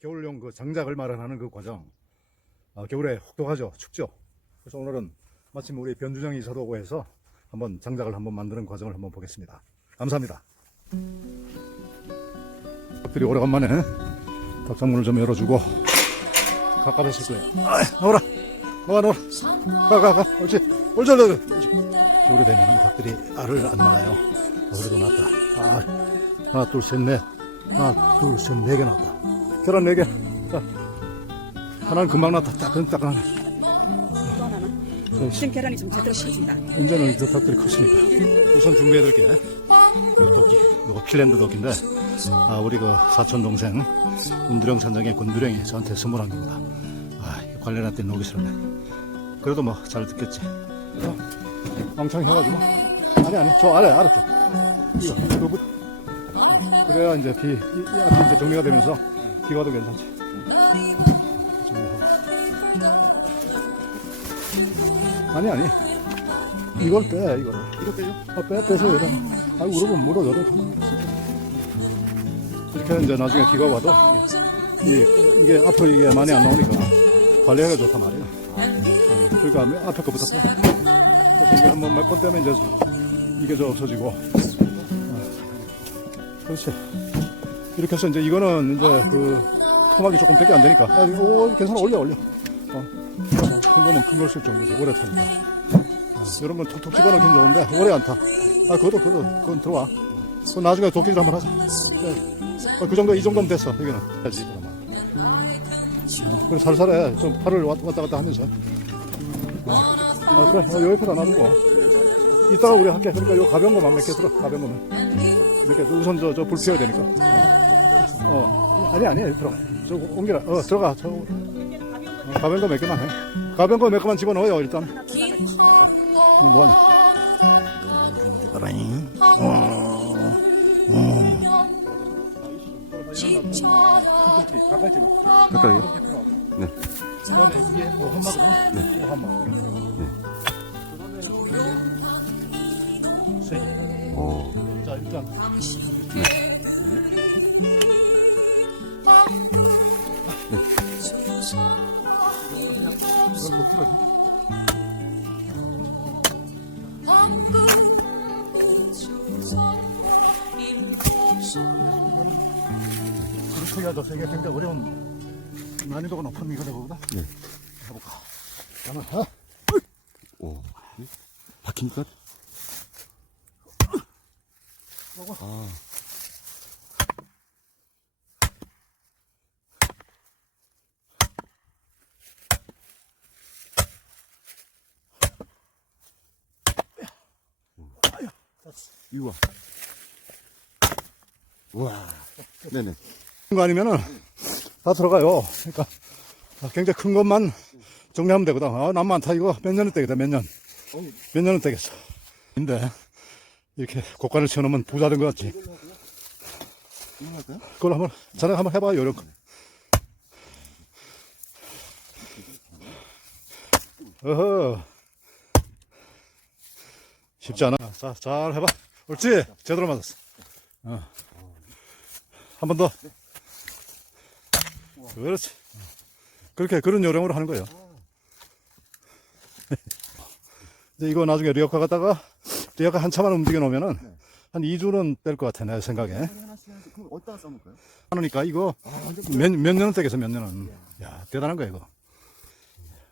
겨울용 그 장작을 마련하는 그 과정. 겨울에 혹독하죠. 춥죠. 그래서 오늘은 마침 우리 변주정이 이사도 오고 해서 한번 장작을 한번 만드는 과정을 한번 보겠습니다. 감사합니다. 들이 오래간만에 닭장문을 좀 열어주고 갑갑했을 거예요. 나오라. 나와. 가. 옳지. 옳지. 겨울이 되면 닭들이 알을 안 낳아요. 그래도 낳았다. 하나, 둘, 셋, 넷. 하나, 둘, 셋, 네 개 낳았다. 계란 4개. 자, 하나는 금방 낳았다. 따끈따끈하네. 또 하나는 지금 계란이 좀 제대로 펴진다. 이제는 그 닭들이 컸으니까 우선 준비해드릴게. 도끼, 이거 핀란드 도끼인데 우리 그 사촌 동생 군두령 산장의 군두령이 저한테 선물한 겁니다. 이거 관련할 때 놓기 싫었네. 그래도 뭐 잘 듣겠지. 왕창 해가지고 아니 저 아래 쪽 이거 그래야 이제 이 앞이 이제 정리가 되면서 비가 와도 괜찮지. 아니 이걸 빼. 이거 빼요? 빼서 여기다 물어줘도 이렇게 이제 나중에 비가 와도 이게 앞으로 이게 많이 안 나오니까 관리하기가 좋단 말이야. 그러니까 앞에 거부터 빼. 이게 한번 몇 번 떼면 이제 이게 저 없어지고. 그렇지. 이렇게 해서 이제 이거는 이제 그 토막이 조금 밖에 안 되니까. 괜찮아. 올려. 큰 거면 큰 걸 쓸 정도지. 오래 타니까. 이런 건 톡톡 집어넣긴 좋은데 오래 안 타. 그건 들어와. 그건 나중에 도끼질 한번 하자. 그 정도, 이 정도면 됐어. 여기는. 그래, 살살해. 좀 팔을 왔다 갔다 하면서. 그래, 옆에다 놔두고. 이따가 우리 할게. 그러니까 요 가벼운 거만 몇 개 들어. 가벼운 거만. 몇 개. 우선 저 불 피워야 되니까. 아니, 들어가. 저 옮겨라. 들어가. 가벼운 거 몇 개만 해. 가벼운 거 몇 개만 집어넣어요, 일단. 뭐하냐? 가까이요? 네. 그 다음에 이게 한마거든? 네. 한마. 세 개. 자, 일단. 이걸 못 틀어. 그렇게 해도 세계 굉장히 어려운 난이도가 높은 이거 되거든. 네. 해볼까? 하나, 오. 박힙니까? 요거. 이거. 우와. 네네. 거 아니면은 다 들어가요. 그러니까 굉장히 큰 것만 정리하면 되거든. 남 많다. 이거 몇 년은 되겠다. 몇 년은 되겠어. 근데 이렇게 고가를 쳐놓으면 부자 된 것 같지. 이거 할까요? 그걸 한번 해봐요. 이런 거. 어허. 쉽지 않아. 자, 잘 해봐. 옳지? 제대로 맞았어. 한 번 더. 그렇지. 그런 요령으로 하는 거예요. 이제 이거 나중에 리어카 갔다가 리어카 한참만 움직여 놓으면은 한 2주는 될 것 같아, 내 생각에. 그럼 어디다 써놓을까요? 하니까 이거 몇 년은 되겠어, 몇 년은. 야, 대단한 거야, 이거.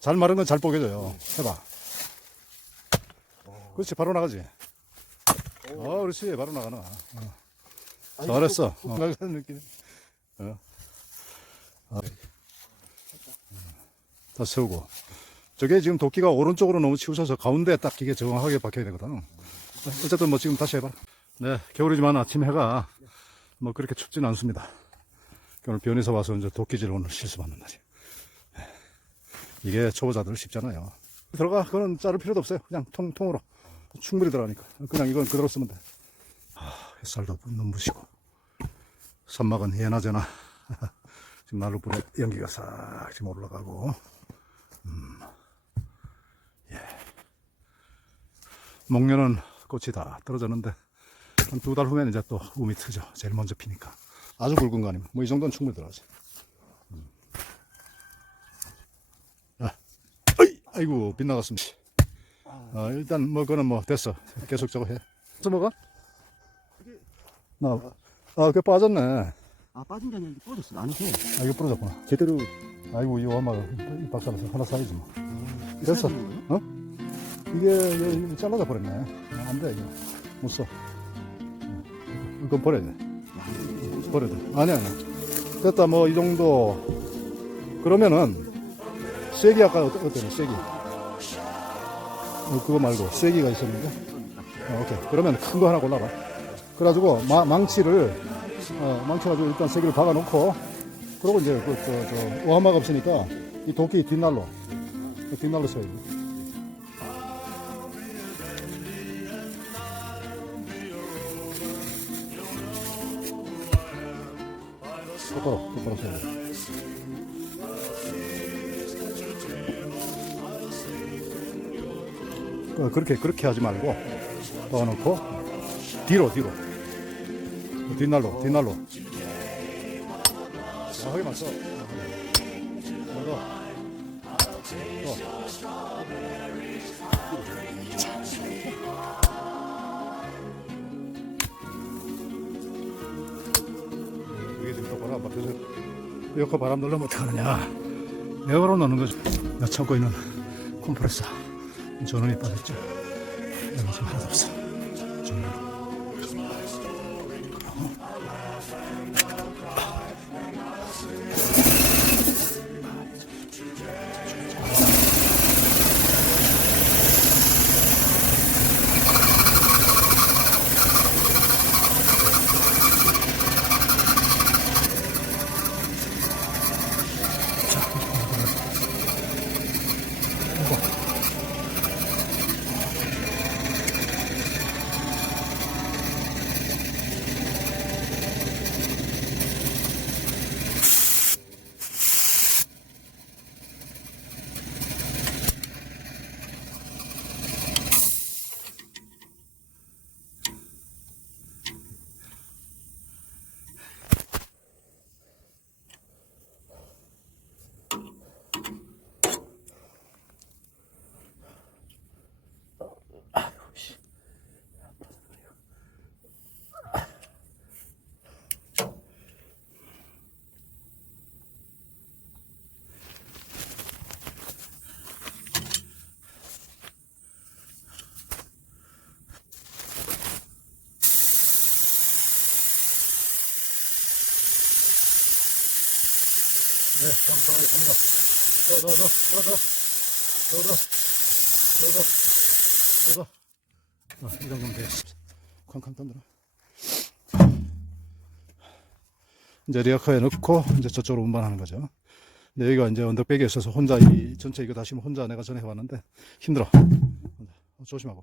잘 마른 건 잘 뽀개져요. 해봐. 그렇지, 바로 나가지. 그렇지, 바로 나가나. 잘했어. 나가는 느낌. 다 세우고. 저게 지금 도끼가 오른쪽으로 너무 치우쳐서 가운데 딱 이게 정확하게 박혀야 되거든. 어쨌든 뭐 지금 다시 해봐. 네, 겨울이지만 아침 해가 뭐 그렇게 춥지는 않습니다. 오늘 변에서 와서 이제 도끼질 오늘 실습하는 날이에요. 이게 초보자들 쉽잖아요. 들어가. 그건 자를 필요도 없어요. 그냥 통으로. 충분히 들어가니까. 그냥 이건 그대로 쓰면 돼. 햇살도 눈부시고. 산막은 예나저나. 지금 나룻불에 연기가 싹 지금 올라가고. 목련은 꽃이 다 떨어졌는데 한 2달 후면 이제 또 움이 트죠. 제일 먼저 피니까. 아주 굵은 거 아니면 뭐 이 정도는 충분히 들어가지. 아이고, 빗나갔습니다. 일단 뭐 그거는 뭐 됐어. 계속 저거 해. 또 먹어? 그게 빠졌네. 아, 빠진 게 아니라 이게 부러졌어. 안에서. 이거 부러졌구나. 제대로. 아이고, 이거 엄마가 이 박살나서 하나 사야지 뭐. 됐어. 사야 되는 거예요? 이게 잘라져 버렸네. 안 돼, 이거. 못 써. 이건 버려야 돼. 버려야 돼. 아니야. 됐다, 뭐, 이 정도. 그러면은, 쐐기 아까 어때요? 쐐기. 그거 말고, 쐐기가 있었는데. 오케이. 그러면 큰 거 하나 골라봐. 그래가지고, 망치를, 망쳐가지고 일단 쐐기를 박아놓고, 그러고 이제, 오하마가 없으니까, 이 도끼 뒷날로 써야 돼. 똑바로 써야 돼. 그렇게 하지 말고, 넣어놓고, 뒤로. 뒷날로. 정확하게 써. 이게 지금 똑바로 안 바뀌어서 에어컨 바람 넣으려면 어떡하느냐. 에어로 넣는 거죠. 나 참고 있는 컴프레서 전원이 빠졌죠. 여기 지금 하나도 없어. 전원. 네, 깜빡하게 갑니다. 더. 이 정도면 되겠습니다. 쾅쾅 던져라. 이제 리어커에 넣고, 이제 저쪽으로 운반하는 거죠. 근데 여기가 이제 언덕배기에 있어서 혼자 이 전체 이거 다시면 혼자 내가 전에 해왔는데 힘들어. 조심하고.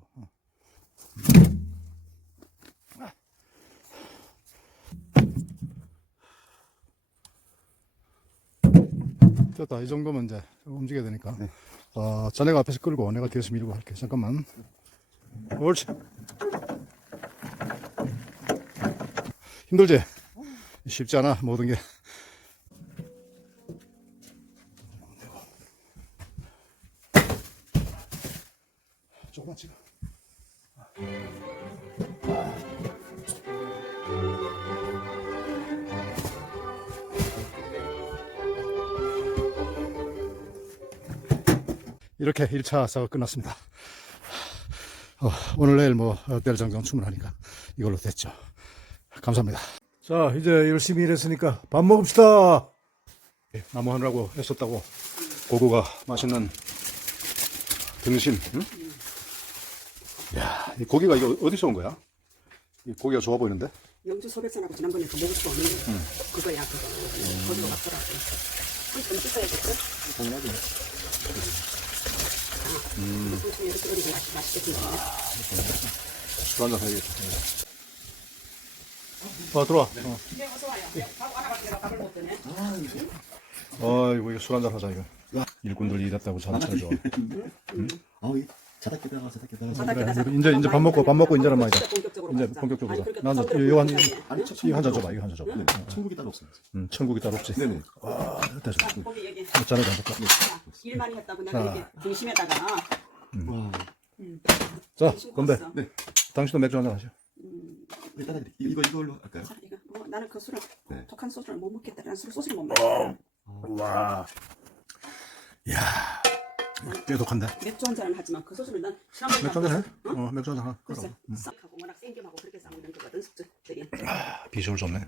됐다. 이 정도면 이제 움직여야 되니까. 네. 자네가 앞에서 끌고 내가 뒤에서 밀고 할게. 잠깐만. 옳지. 힘들지? 쉽지 않아, 모든 게. 조금만 찍어. 이렇게 1차 작업 끝났습니다. 오늘 내일 뗄 정도는 충분하니까 이걸로 됐죠. 감사합니다. 자, 이제 열심히 일했으니까 밥 먹읍시다. 나무 하느라고 애썼다고 고구가 맛있는 등심. 응? 야, 이 고기가 이거 어디서 온 거야? 이 고기가 좋아 보이는데? 영주 소백산하고 지난번에 그 먹을 수 없는 그거야, 그거. 거기로 갔더라고. 한번 씻어야겠어? 당연하죠. 이렇게 어리게 맛있게 드시네. 술 한잔 해야겠다. 들어와. 네, 어서 와요. 밥 하나밖에 내가 밥을 못 드네. 이거 술 한잔 하자, 이거. 일꾼들 일했다고 잘 차려줘. 아, 자다 깨다가 이제 밥 먹고 이제는 막 본격적으로 이제 가자. 본격적으로 아니, 가자. 그렇게 난 처음부터 이거 한 본격적이야. 아니 이거 한 잔 줘봐. 이거 한 잔 줘봐. 네, 천국이 따로 없어요. 천국이 따로 없지. 네네. 와, 됐다. 자, 거기 얘기. 잔을 다 볼까? 일 많이 했다고 내가 자. 이렇게 중심에다가 와. 자, 건배. 왔어. 네. 당신도 맥주 한잔 하시오. 네, 따라드릴게요. 이걸로 할까요? 자, 이거 나는 그 술을 네. 독한 소주를 못 먹겠다. 난 소주를 못 먹어. 와. 이야. 꽤 독한데? 맥주 한 잔은 하지만 그 소주를 난 지난번에 맥주 한잔 해? 맥주 한잔 하나. 글쎄, 그럼. 싹하고 워낙 생김하고 그렇게 싸먹는 거거든 숙주들이. 비주얼 좋네.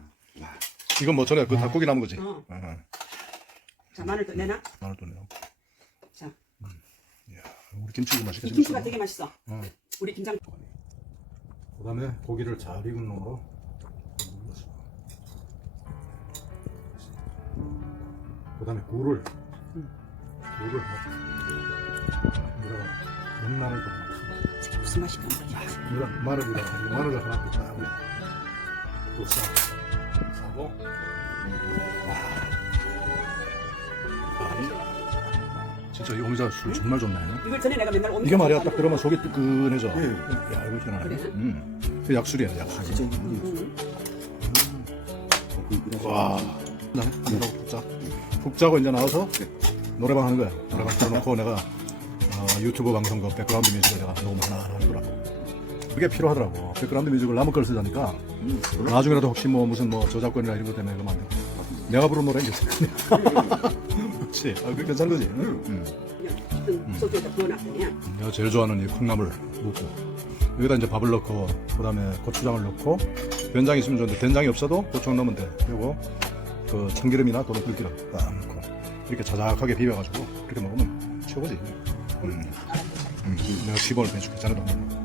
이건 뭐 전에 그 닭고기 남은 거지? 어. 어. 자, 마늘도 내놔. 마늘 또 내고. 자, 이야, 우리 김치도 맛있게 이 김치가 생겼다. 되게 맛있어. 우리 김장. 그 다음에 고기를 잘 익은 놈으로 그 다음에 굴을 물에다가 연마늘 더 저게 무슨 맛일까 모르겠어. 마늘을 하나 더 짜고 또 싸고 진짜 이 오미자 술 정말 좋네. 이걸 전에 내가 맨날 이게 말이야 딱 들으면 속이 뜨끈해져. 야 이거 시원하네. 그래? 그 약술이야 약술. 진짜 와. 푹 자고 이제 나와서 노래방 하는 거야. 노래방 틀어놓고 내가 유튜브 방송 그 백그라운드 뮤직을 내가 녹음 하나 하는 거라고. 그게 필요하더라고. 백그라운드 뮤직을 남의 걸 쓰자니까 나중에라도 혹시 뭐 무슨 뭐 저작권이나 이런 것 때문에 그러면 안 돼. 내가 부른 노래는 괜찮거든. 그렇지. 그게 괜찮은 거지. 그냥 깊은 소주에다 부어놨더니 내가 제일 좋아하는 이 콩나물 묵고 여기다 이제 밥을 넣고 그 다음에 고추장을 넣고 된장 있으면 좋은데 된장이 없어도 고추장 넣으면 돼. 그리고 그 참기름이나 또는 들기름 딱 넣고 이렇게 자작하게 비벼가지고 그렇게 먹으면 최고지. 내가 시범을 빼줄게. 자네도 한번 먹어.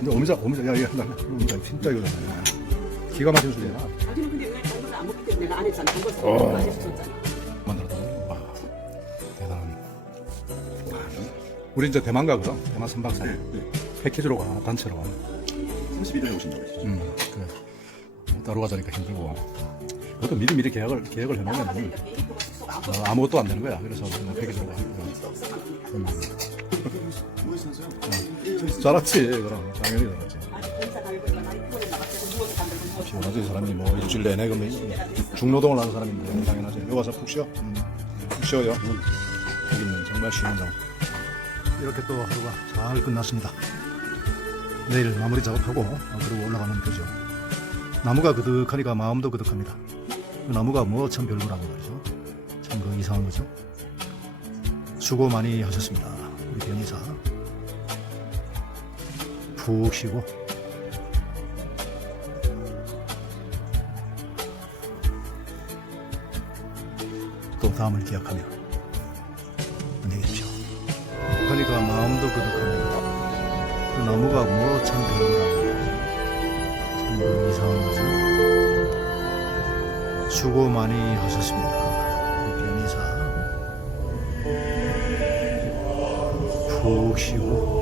근데 오미자 야 이거 오미자 진짜 이거잖아. 기가 막힌 술이야. 자기는 근데 왜 당근을 안 먹기 때문에 내가 안 했잖아. 당근 맛있어 줬잖아. 만들었다고. 와 대단한. 우리 이제 대만 가거든. 대만 3박 4일 패키지로 가 단체로. 31일에 오신다고 했죠. 그래. 따로 가자니까 힘들고. 그것도 미리 계획을 해놓으면 아무것도 안 되는 거야. 그래서 그냥 패키지로 가. 뭐 있었어요? 잘았지 그럼 당연히 잘았지. 피곤하지 사람이 뭐 일주일 내내 그러면 중노동을 하는 사람인데 당연하지. 여기 와서 푹 쉬어. 푹 쉬어요. 여기는 정말 쉬는 장. 이렇게 또 하루가 잘 끝났습니다. 내일 마무리 작업하고 그리고 올라가면 되죠. 나무가 그득하니까 마음도 그득합니다. 그 나무가 뭐 참 별거라고 말이죠. 참 그 이상한 거죠. 수고 많이 하셨습니다. 우리 변이사 푹 쉬고 또 다음을 기약하며 안녕히 계십시오. 그러니까 마음도 그득합니다. 그 나무가 뭐 참 별거라고 참 그 이상한 거죠. 수고 많이 하셨습니다. 우리 변이사 푹 쉬고